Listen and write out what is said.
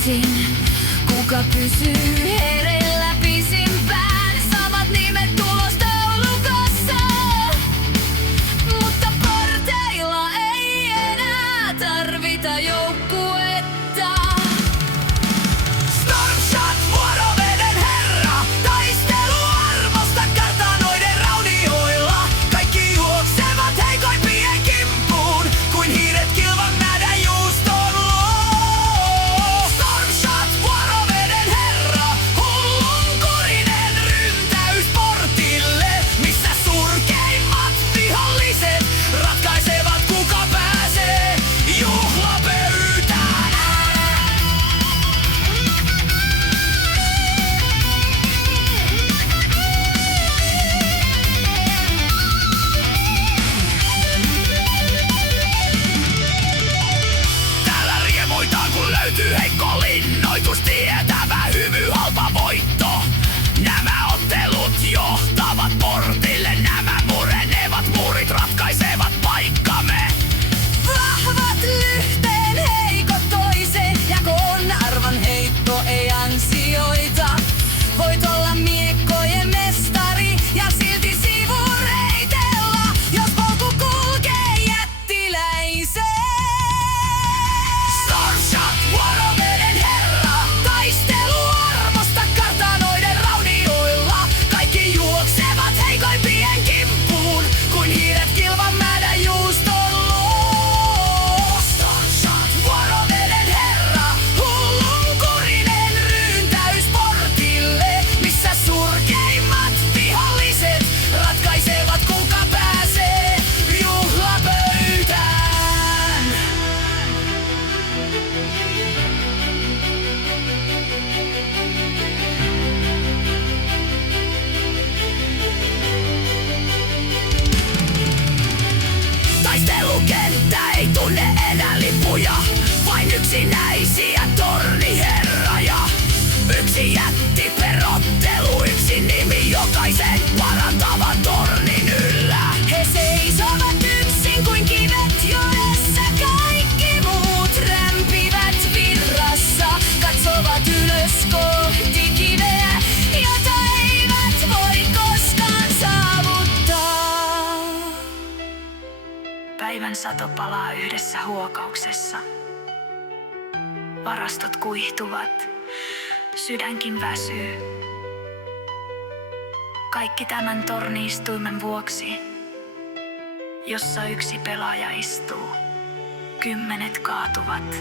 yksin. Kuka pysyy hereillä pisimpään? Samat nimet tulostaulukossa. Mutta porteilla ei enää tarvita joukkuetta. Stormshot, vuoroveden herra, taistelu armosta kartanoiden raunioilla. Kaikki juoksevat heikoimpien kimppuun, kuin hiiret kilvan mädän juuston luo. Stormshot, vuoroveden herra, hullunkurinen ryntäys portille, missä surkeimmat viholliset ratkaisevat, kuka pääsee juhlapöytään. Täällä riemuitaan, kun löytyy heikko linnoitus, tietävä hymy, halpa voitto. Nämä ottelut johtavat portille, nämä murenevat muurit ratkaisevat paikkamme. Vahvat yhteen, heikot toiseen, ja kun arvon heikko ei ansioita. Voit olla miekkojen mestari ja silti sivureitella, jos polku kulkee jättiläiseen. Stormshot, vuoroveden herra, Taistelu armosta kartanoiden raunioilla. kaikki juoksevat heikoimpien kimppuun, Kuin hiiret kilvan mädän juuston luo. Stormshot, Vuoroveden herra, hullunkurinen ryntäys portille, missä surkeimmat viholliset ratkaisevat, kuka pääsee juhlapöytään. taistelukenttä ei tunne enää lippuja, vain yksinäisiä torniherraja. Yksi jätti perottelu, yksi nimi jokaisen parantavan tornin yllä. He seisovat yksin kuin kivet joessa, kaikki muut rämpivät virrassa. Katsovat ylös kohti kiveä, jota eivät voi koskaan saavuttaa. Päivän sato palaa yhdessä huokauksessa. Varastot kuihtuvat, sydänkin väsyy. Kaikki tämän torniistuimen vuoksi, jossa yksi pelaaja istuu. 10 kaatuvat.